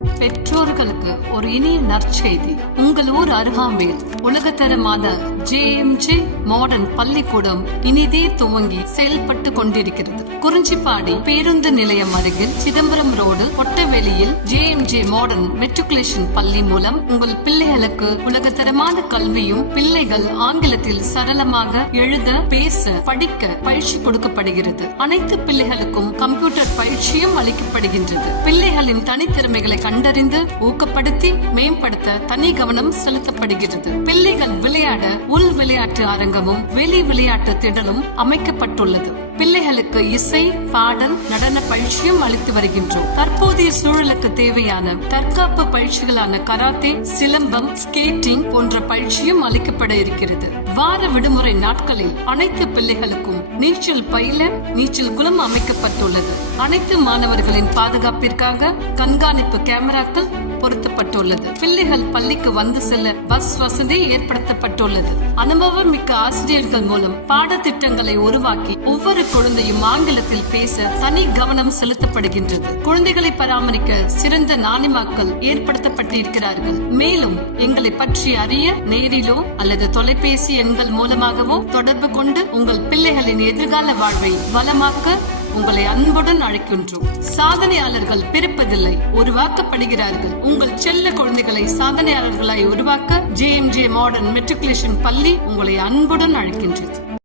பெற்றோர்களுக்கு ஒரு இனிய நற்செய்தி. உங்கள் ஊர் அருகாமையில் உலகத்தரமான JMJ மாடர்ன் பள்ளிக்கூடம் இனிதே துவங்கி செயல்பட்டு கொண்டிருக்கிறது. குறிஞ்சிப்பாடி பேருந்து நிலையம் அருகில் சிதம்பரம் ரோடு பொட்டவெளியில் JMJ மாடர்ன் மெட்ரிகுலேஷன் பள்ளி மூலம் உங்கள் பிள்ளைகளுக்கு உலகத்தரமான கல்வியும் பிள்ளைகள் ஆங்கிலத்தில் சரளமாக எழுத பேச படிக்க பயிற்சி கொடுக்கப்படுகிறது. அனைத்து பிள்ளைகளுக்கும் கம்ப்யூட்டர் பயிற்சியும் அளிக்கப்படுகின்றது. பிள்ளைகளின் தனித்திறமைகளை கண்டறிந்து ஊக்கப்படுத்தி மேம்படுத்த தனி கவனம் செலுத்தப்படுகிறது. பிள்ளைகள் விளையாட உள் விளையாட்டு அரங்கமும் வெளி விளையாட்டு திடலும் அமைக்கப்பட்டுள்ளது. பிள்ளைகளுக்கு இசை, பாடல், நடன பயிற்சியும் அளித்து வருகின்றோம். தற்போதைய சூழலுக்கு தேவையான தற்காப்பு பயிற்சிகளான கராத்தே, சிலம்பம், ஸ்கேட்டிங் போன்ற பயிற்சியும் அளிக்கப்பட இருக்கிறது. வார விடுமுறை நாட்களில் அனைத்து பிள்ளைகளுக்கும் நீச்சல் பயில நீச்சல் குளம் அமைக்கப்பட்டுள்ளது. அனைத்து மாணவர்களின் பாதுகாப்பிற்காக கண்காணிப்பு கேமராக்கள் பொருத்தப்பட்டுள்ளது. பிள்ளைகள் பள்ளிக்கு வந்து செல்ல பஸ் வசதி ஏற்படுத்தப்பட்டுள்ளது. அனுபவம் மிக்க ஆசிரியர்கள் மூலம் பாடத்திட்டங்களை உருவாக்கி ஒவ்வொரு குழந்தையும் ஆங்கிலத்தில் பேச தனி கவனம் செலுத்தப்படுகின்றது. குழந்தைகளை பராமரிக்க சிறந்த நாணிமாக்கள் ஏற்படுத்தப்பட்டிருக்கிறார்கள். மேலும் எங்களை பற்றி அறிய நேரிலோ அல்லது தொலைபேசி எண்கள் மூலமாகவோ தொடர்பு கொண்டு உங்கள் பிள்ளைகளின் எதிர்கால வாழ்வை வளமாக்க உங்களை அன்புடன் அழைக்கின்றோம். சாதனையாளர்கள் பிறப்பதில்லை, உருவாக்கப்படுகிறார்கள். உங்கள் செல்ல குழந்தைகளை சாதனையாளர்களாய் உருவாக்க JMJ மாடர்ன் மெட்ரிகுலேஷன் பள்ளி உங்களை அன்புடன் அழைக்கின்றது.